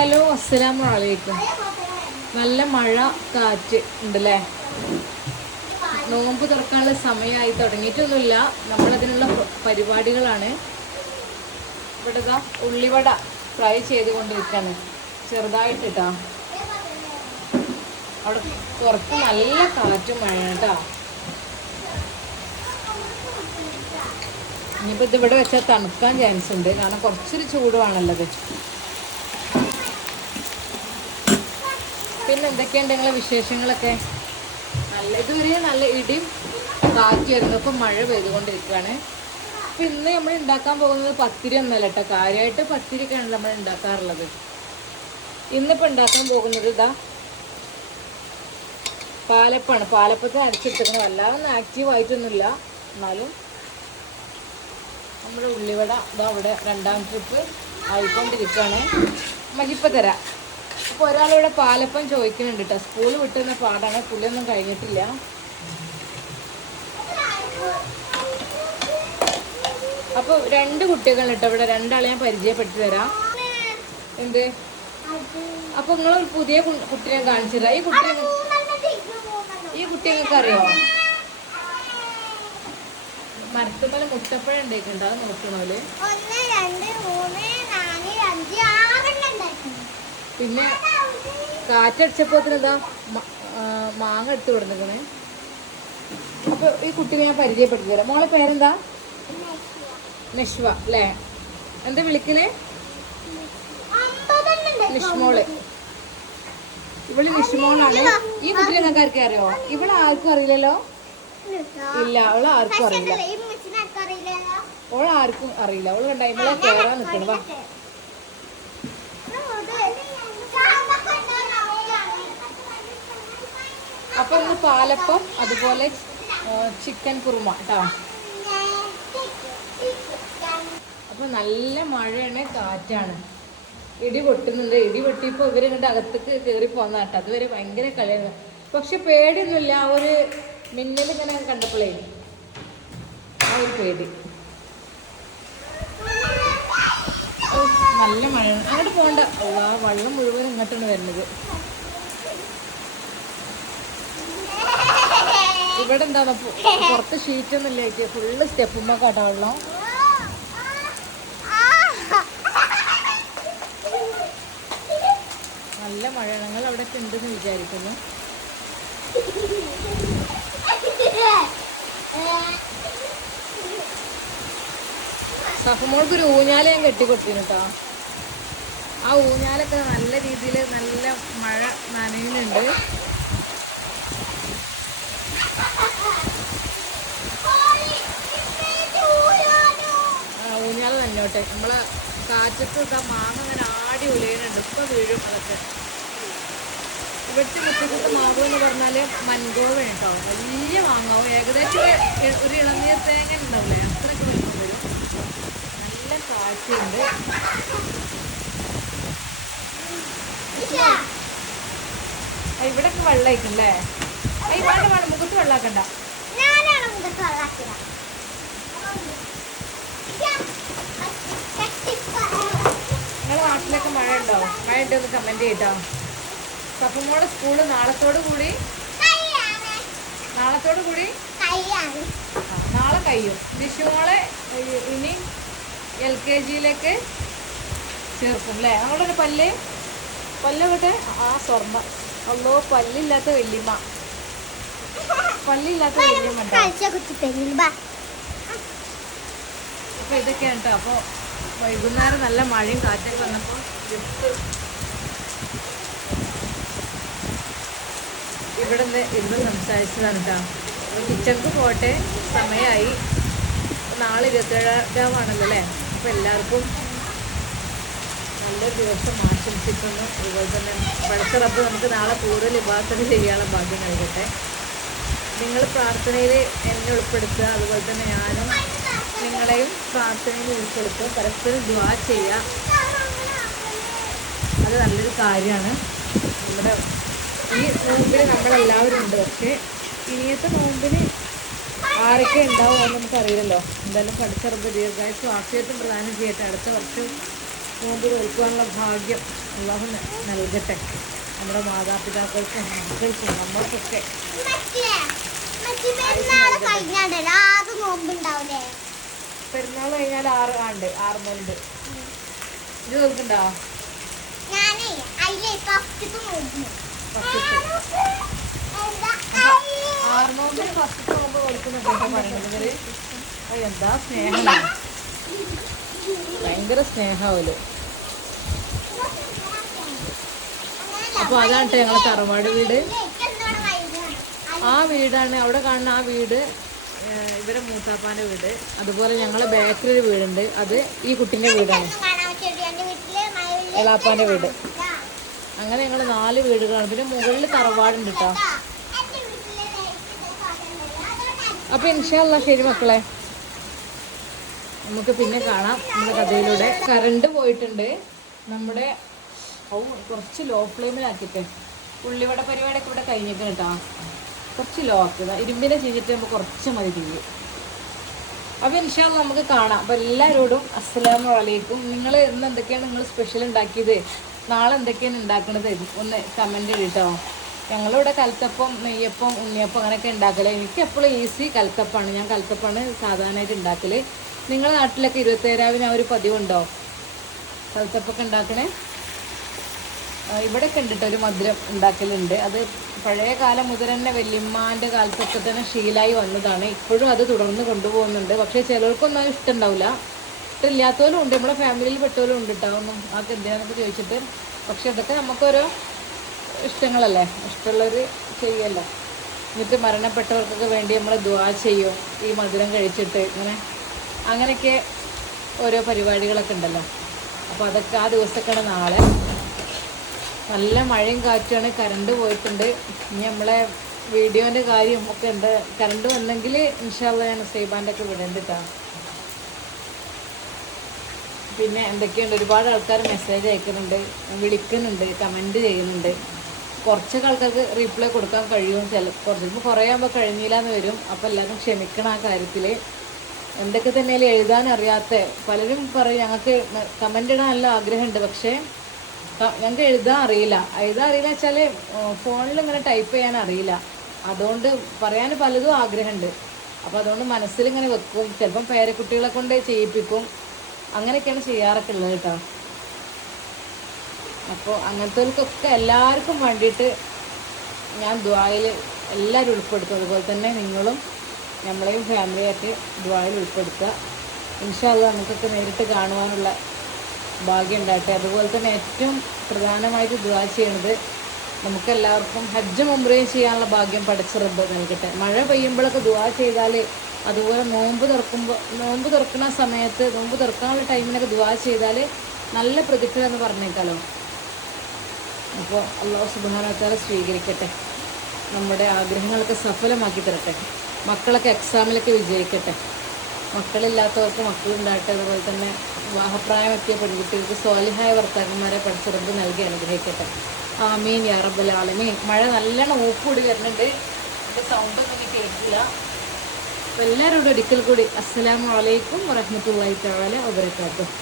Hello അസ്സലാം വലൈക്കും നല്ല മഴ കാറ്റ് ഉണ്ടല്ലേ? നോമ്പ് തുറക്കാനുള്ള സമയമായി തുടങ്ങിയിട്ടൊന്നുമില്ല. നമ്മളതിനുള്ള പരിപാടികളാണ്. ഇവിടെ ഇതാ ഉള്ളിവട ഫ്രൈ ചെയ്തുകൊണ്ടിരിക്കുകയാണ് ചെറുതായിട്ട് കേട്ടോ അവിടെ പുറത്ത് നല്ല കാറ്റും മഴയാണ് കേട്ടോ. ഇനിയിപ്പോൾ ഇതിവിടെ വെച്ചാൽ തണുക്കാൻ ചാൻസ് ഉണ്ട്. കാരണം കുറച്ചൊരു ചൂടുവാണുള്ളത് പിന്നെ എന്തൊക്കെയുണ്ട് നിങ്ങളെ വിശേഷങ്ങളൊക്കെ? നല്ല ഇതുവരെ നല്ല ഇടിയും കാറ്റുമായിരുന്നു. ഇപ്പം മഴ പെയ്തുകൊണ്ടിരിക്കുകയാണ്. അപ്പം ഇന്ന് നമ്മൾ ഉണ്ടാക്കാൻ പോകുന്നത് പത്തിരി ഒന്നല്ല കേട്ടോ. കാര്യമായിട്ട് പത്തിരിയൊക്കെയാണ് നമ്മൾ ഉണ്ടാക്കാറുള്ളത്. ഇന്നിപ്പോൾ ഉണ്ടാക്കാൻ പോകുന്നത് ഇതാ പാലപ്പാണ് പാലപ്പത്തിന് അരച്ചെടുത്തിരുന്നു വല്ലാതെ ഒന്നും ആക്റ്റീവ് ആയിട്ടൊന്നുമില്ല. എന്നാലും നമ്മുടെ ഉള്ളിവട ഇതാ അവിടെ രണ്ടാം ട്രിപ്പ് ആയിക്കൊണ്ടിരിക്കുകയാണ്. മല്ലിപ്പ തരാം. അപ്പോൾ ഒരാളിവിടെ പാലപ്പം ചോദിക്കുന്നുണ്ട് കേട്ടോ സ്കൂൾ വിട്ടുന്ന പാടാണ്. പുള്ളിയൊന്നും കഴിഞ്ഞിട്ടില്ല. അപ്പോൾ രണ്ട് കുട്ടികൾ കേട്ടോ ഇവിടെ രണ്ടാളെ ഞാൻ പരിചയപ്പെട്ടു തരാം. എന്ത്? അപ്പോൾ നിങ്ങൾ പുതിയ കുട്ടിയെ കാണിച്ചു തരാം. ഈ കുട്ടി ഈ കുട്ടി നിങ്ങൾക്ക് അറിയോ മരത്തുമ്മല മുട്ടപ്പഴം ഉണ്ടായിട്ടുണ്ട് അത് നോക്കണോൽ. പിന്നെ കാറ്റടിച്ചപ്പോ എന്താ മാങ്ങ എടുത്ത് വിടുന്നേ അപ്പൊ ഈ കുട്ടിയെ ഞാൻ പരിചയപ്പെടുത്തി തരാം മോളെ പേരെന്താ? നിഷ്വ. അല്ലേ എന്താ വിളിക്കലേ. നിഷ്മോൾ. ഇവൾ നിഷ്മോളാണ്. ഈ കുട്ടി നിങ്ങൾക്ക് ആർക്കും അറിയോ? ഇവളെ ആർക്കും അറിയില്ലല്ലോ? ഇല്ല അവൾ ആർക്കും അറിയില്ല. ഓൾ. ആർക്കും അറിയില്ല. അവൾ കണ്ട ഇവളെ കേറാൻ നിൽക്കണം വാ. അപ്പൊ ഇന്ന് പാലപ്പം അതുപോലെ ചിക്കൻ കുറുമ കേട്ടോ അപ്പൊ നല്ല മഴയാണ് കാറ്റാണ്. ഇടി പൊട്ടുന്നുണ്ട്. ഇടി പൊട്ടിയപ്പോ ഇവർ ഇങ്ങോട്ട് അകത്തേക്ക് കയറി പോന്ന കേട്ടോ. അതുവരെ ഭയങ്കര കളിയാണ്. പക്ഷെ പേടിയൊന്നുമില്ല. ആ ഒരു മിന്നൽ ഇങ്ങനെ കണ്ടപ്പോഴേ ആ ഒരു പേടി. നല്ല മഴ അങ്ങോട്ട് പോകണ്ട ആ വെള്ളം മുഴുവൻ ഇങ്ങോട്ടാണ് വരുന്നത്. ഇവിടെ എന്താണ് പുറത്ത് ഷീറ്റ് ഒന്നും ഇല്ലേക്ക് ഫുള്ള് സ്റ്റെപ്പുമ്മ കേട്ടോ വെള്ളം നല്ല മഴയണങ്ങൾ അവിടെ ഉണ്ടെന്ന് വിചാരിക്കുന്നു. സഫമോൾക്ക് ഒരു ഊഞ്ഞാല ഞാൻ കെട്ടിക്കൊടുത്തിന് കേട്ടോ ആ ഊഞ്ഞാലൊക്കെ നല്ല രീതിയിൽ നല്ല മഴ നനയുന്നുണ്ട് ആ ഊഞ്ഞാല നമ്മൾ കാറ്റത്ത് ഇതാ മാങ്ങ അങ്ങനെ ആടി ഉലയുന്നുണ്ട്. ഇപ്പൊ വീഴും അതൊക്കെ. ഇവിടുത്തെ മുറ്റത്തെ മാങ്ങ എന്ന് പറഞ്ഞാൽ മൻഗോവ കേട്ടോ. വലിയ മാങ്ങാവും ഏകദേശം ഒരു ഇളനീർ തേങ്ങ ഉണ്ടാവില്ലേ? അത്രയ്ക്ക് വലിപ്പം വരും. നല്ല കാറ്റുണ്ട്. ഇവിടൊക്കെ വെള്ളമായിക്കല്ലേ വേണ്ട വേണ്ട മുഖത്ത് വെള്ളമാക്കണ്ട. നിങ്ങളുടെ നാട്ടിലൊക്കെ മഴ ഉണ്ടോ മഴ ഉണ്ടോ എന്ന് കമന്റ് ചെയ്യട്ടോ സഫമോടെ സ്കൂൾ നാളത്തോടു കൂടി? നാളത്തോടു കൂടി? നാളെ കഴിയും. വിഷുമോളെ മോളെ ഇനി എൽ കെ ജിയിലേക്ക് ചേർക്കും അല്ലേ അവളുടെ പല്ല്? പല്ലവിടെ ആ സ്വർണ. അല്ലോ പല്ലില്ലാത്ത വല്യമ്മ. പല്ലില്ലാത്ത വല്യമ്മ ഉണ്ടോ കളിച്ച കുത്തി തരും ബാ അപ്പൊ ഇതൊക്കെയാണ് കേട്ടോ അപ്പോൾ വൈകുന്നേരം നല്ല മഴയും കാറ്റൊക്കെ വന്നപ്പോൾ ഇവിടെ നിന്ന് ഇരുന്ന് സംസാരിച്ചതാണ് കേട്ടോ അപ്പോൾ കിച്ചണിക്ക് പോട്ടെ സമയമായി നാളെ ഇരുപത്തേഴാമാണല്ലോ അല്ലേ? അപ്പോൾ എല്ലാവർക്കും നല്ലൊരു ദിവസം ആശംസിക്കുന്നു. അതുപോലെ തന്നെ പഠിച്ച റബ്ബ് നമുക്ക് നാളെ കൂടുതൽ ഉപാസന ചെയ്യാനുള്ള ഭാഗ്യം നൽകട്ടെ. നിങ്ങൾ പ്രാർത്ഥനയിൽ എന്നെ ഉൾപ്പെടുത്തുക. അതുപോലെ തന്നെ ഞാനും നിങ്ങളെയും പ്രാർത്ഥനയിൽ ഉൾപ്പെടുത്തുക പരസ്പരം ദ്വാ ചെയ്യുക. അത് നല്ലൊരു കാര്യമാണ്. നമ്മുടെ ഈ നോമ്പിന് നമ്മളെല്ലാവരും ഉണ്ട്. പക്ഷേ ഇനിയത്തെ നോമ്പിന് ആരൊക്കെ ഉണ്ടാവും എന്ന് നമുക്കറിയില്ലല്ലോ എന്തായാലും പഠിച്ചറബ് ദീർഘായിട്ട് ആഫിയത്തും പ്രധാനം ചെയ്യട്ടെ അടുത്ത വർഷം നോമ്പ് നോക്കുവാനുള്ള ഭാഗ്യം അള്ളാഹു നൽകട്ടെ. നമ്മുടെ മാതാപിതാക്കൾക്കും മക്കൾക്കും നമ്മൾക്കൊക്കെ. മറ്റേ പെരുന്നാൾ കഴിഞ്ഞാൽ ആറ് ആണ്ട് ആറ് മുണ്ട് ഇത് എന്താ ആറ് നോമ്പിന് ഫസ്റ്റ് നോമ്പ് കൊടുക്കുന്നുണ്ടോ പറയുന്നത് എന്താ സ്നേഹം? ഭയങ്കര സ്നേഹാവൽ അപ്പൊ അതാണ് ഞങ്ങളെ തറവാട് വീട്. ആ വീടാണ്. അവിടെ കാണുന്ന ആ വീട് ഇവരെ മൂത്താപ്പാന്റെ വീട്. അതുപോലെ ഞങ്ങളെ ബാക്കിൽ ഒരു വീടുണ്ട്. അത് ഈ കുട്ടിന്റെ വീടാണ്. എളാപ്പാന്റെ വീട്. അങ്ങനെ ഞങ്ങൾ നാല് വീടുകളാണ്. പിന്നെ മുകളിൽ തറവാടുണ്ട് കേട്ടോ അപ്പൊ ഇൻഷാല്ല ശരി മക്കളെ. നമുക്ക് പിന്നെ കാണാം നമ്മുടെ കഥയിലൂടെ. കറണ്ട് പോയിട്ടുണ്ട്. നമ്മുടെ കുറച്ച് ലോ ഫ്ലെയിമിലാക്കിട്ടെ ഉള്ളിവട പരിപാടിയൊക്കെ ഇവിടെ കഴിഞ്ഞിട്ട് കേട്ടോ കുറച്ച് ലോ ആക്കുക ഇരുമ്പിനെ ചെയ്തിട്ട് നമുക്ക് കുറച്ച് മതി തീരും അപ്പൊ ഇൻഷാൽ നമുക്ക് കാണാം. അപ്പൊ എല്ലാവരോടും അസ്സലാമു അലൈക്കും. നിങ്ങൾ ഇന്ന് എന്തൊക്കെയാണ് നിങ്ങൾ സ്പെഷ്യൽ ഉണ്ടാക്കിയത്? നാളെ എന്തൊക്കെയാണ് ഉണ്ടാക്കുന്നത് ഒന്ന് കമന്റ് ഇട്ടോ ഞങ്ങളിവിടെ കൽത്തപ്പം നെയ്യപ്പം ഉണ്ണിയപ്പം അങ്ങനെയൊക്കെ ഉണ്ടാക്കൽ. എനിക്ക് എപ്പോഴും ഈസി കൽത്തപ്പാണ്. ഞാൻ കൽത്തപ്പാണ് സാധാരണയായിട്ട് ഉണ്ടാക്കൽ. നിങ്ങളുടെ നാട്ടിലൊക്കെ ഇരുപത്തേഴാവിന് ആ ഒരു പതിവുണ്ടോ? കൽത്തപ്പൊക്കെ ഉണ്ടാക്കണേ? ഇവിടെയൊക്കെ ഉണ്ട് ഒരു മധുരം ഉണ്ടാക്കലുണ്ട്. അത് പഴയ കാലം മുതൽ തന്നെ വല്യമ്മാന്റെ കാലത്തൊക്കെ തന്നെ ശീലായി വന്നതാണ്. ഇപ്പോഴും അത് തുടർന്ന് കൊണ്ടുപോകുന്നുണ്ട്. പക്ഷേ ചിലർക്കൊന്നും ഇഷ്ടമുണ്ടാവില്ല. ഇഷ്ടമില്ലാത്തവരും ഉണ്ട്. നമ്മുടെ ഫാമിലിയിൽ പെട്ടവരും ഉണ്ട് കേട്ടോ ഒന്നും ആൾക്ക് എന്തിനാന്നൊക്കെ ചോദിച്ചിട്ട്. പക്ഷേ ഇതൊക്കെ നമുക്കൊരു ഇഷ്ടങ്ങളല്ലേ? ഇഷ്ടമുള്ളവർ ചെയ്യല്ലോ എന്നിട്ട് മരണപ്പെട്ടവർക്കൊക്കെ വേണ്ടി നമ്മൾ ദുവാ ചെയ്യും. ഈ മധുരം കഴിച്ചിട്ട് ഇങ്ങനെ അങ്ങനെയൊക്കെ ഓരോ പരിപാടികളൊക്കെ ഉണ്ടല്ലോ. അപ്പോൾ അതൊക്കെ ആ ദിവസമൊക്കെയാണ് നാളെ. നല്ല മഴയും കാറ്റുമാണ് കറണ്ട് പോയിട്ടുണ്ട്. ഇനി നമ്മളെ വീഡിയോന്റെ കാര്യം ഒക്കെ ഉണ്ട് കറണ്ട് വന്നെങ്കിൽ ഇൻഷാല്ല ഞാൻ സൈബാന്റെ ഒക്കെ വിടേണ്ടിട്ടാ പിന്നെ എന്തൊക്കെയുണ്ട്? ഒരുപാട് ആൾക്കാർ മെസ്സേജ് അയക്കുന്നുണ്ട് വിളിക്കുന്നുണ്ട് കമന്റ് ചെയ്യുന്നുണ്ട്. കുറച്ചൊക്കെ ആൾക്കാർക്ക് റീപ്ലൈ കൊടുക്കാൻ കഴിയും. ചില കുറച്ച് കുറേ ആകുമ്പോൾ കഴിഞ്ഞില്ല എന്ന് വരും. അപ്പോൾ എല്ലാവരും ക്ഷമിക്കണം ആ കാര്യത്തിൽ എന്തൊക്കെ തന്നെയാലും എഴുതാൻ അറിയാത്ത പലരും പറയും ഞങ്ങൾക്ക് കമന്റ് ഇടാൻ നല്ല ആഗ്രഹമുണ്ട്. പക്ഷേ ക- ഞങ്ങൾക്ക് എഴുതാൻ അറിയില്ല. എഴുതാൻ അറിയില്ല വെച്ചാൽ ഫോണിൽ ഇങ്ങനെ ടൈപ്പ് ചെയ്യാൻ അറിയില്ല. അതുകൊണ്ട് പറയാൻ പലതും ആഗ്രഹമുണ്ട് അപ്പോൾ അതുകൊണ്ട് മനസ്സിൽ ഇങ്ങനെ വെക്കും. ചിലപ്പം പേരക്കുട്ടികളെ കൊണ്ട് ചെയ്യിപ്പിക്കും. അങ്ങനെയൊക്കെയാണ് ചെയ്യാറൊക്കെ ഉള്ളത് കേട്ടോ. അപ്പോൾ അങ്ങനത്തെവർക്കൊക്കെ എല്ലാവർക്കും വേണ്ടിയിട്ട് ഞാൻ ദ്വായിൽ എല്ലാവരും ഉൾപ്പെടുത്തും. അതുപോലെ തന്നെ നിങ്ങളും നമ്മളെയും ഫാമിലിയായിട്ട് ദ്വായിൽ ഉൾപ്പെടുത്തുക. ഇൻഷാല്ല നമുക്കൊക്കെ നേരിട്ട് കാണുവാനുള്ള ഭാഗ്യം ഉണ്ടാകട്ടെ അതുപോലെ തന്നെ ഏറ്റവും പ്രധാനമായിട്ട് ദുവാ ചെയ്യുന്നത് നമുക്കെല്ലാവർക്കും ഹജ്ജ് മുമ്പ്രയും ചെയ്യാനുള്ള ഭാഗ്യം പഠിച്ച റബ്ബ് നൽകട്ടെ. മഴ പെയ്യുമ്പോഴൊക്കെ ദുവാ ചെയ്താൽ അതുപോലെ നോമ്പ് തുറക്കുമ്പോൾ നോമ്പ് തുറക്കുന്ന സമയത്ത് നോമ്പ് തുറക്കാനുള്ള ടൈമിനൊക്കെ ദുവാ ചെയ്താൽ നല്ല പ്രതിഫലം എന്ന് പറഞ്ഞേക്കാലോ. അപ്പോൾ അള്ളാഹു സുബാനത്താല സ്വീകരിക്കട്ടെ. നമ്മുടെ ആഗ്രഹങ്ങളൊക്കെ സഫലമാക്കി തരട്ടെ. മക്കളൊക്കെ എക്സാമിലൊക്കെ വിജയിക്കട്ടെ. മക്കളില്ലാത്തവർക്ക് മക്കളുണ്ടാകട്ടെ അതുപോലെ തന്നെ വിവാഹപ്രായമെത്തിയ പെൺകുട്ടികൾക്ക് സ്വാലിഹായ ഭർത്താക്കന്മാരെ പഠിച്ചിറമ്പ് നൽകി അനുഗ്രഹിക്കട്ടെ. ആമീൻ യാ റബ്ബൽ ആലമീൻ. മഴ നല്ലോണം ഊപ്പൂടി വരുന്നുണ്ട്. എന്റെ സൗണ്ടൊന്നും എനിക്ക് കേൾക്കില്ല. അപ്പോൾ എല്ലാവരോടും ഒരിക്കൽ കൂടി അസ്സലാമു അലൈക്കും വറഹ്മത്തുള്ളാഹി തആല വബറകാതുഹു.